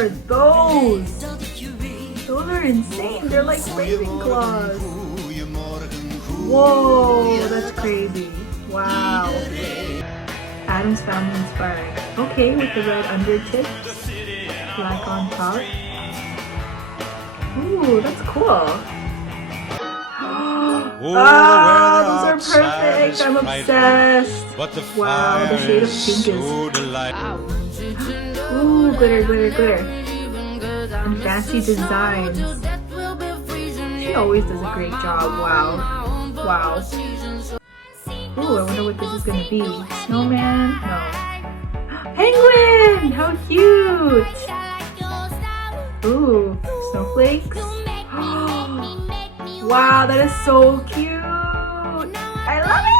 are those? Those are insane. They're like Ravenclaws. Whoa, that's crazy. Wow. Adam's Family inspiring. Okay, with the red undertip, black on top. Ooh, that's cool. Ah, those are perfect. I'm obsessed. Wow, the shade of pink is. Ooh, glitter, glitter, glitter. And fancy designs. She always does a great job. Wow. Wow. Ooh, I wonder what this is gonna be. Snowman? No. Penguin! How cute! Ooh, snowflakes. Wow, that is so cute! I love it!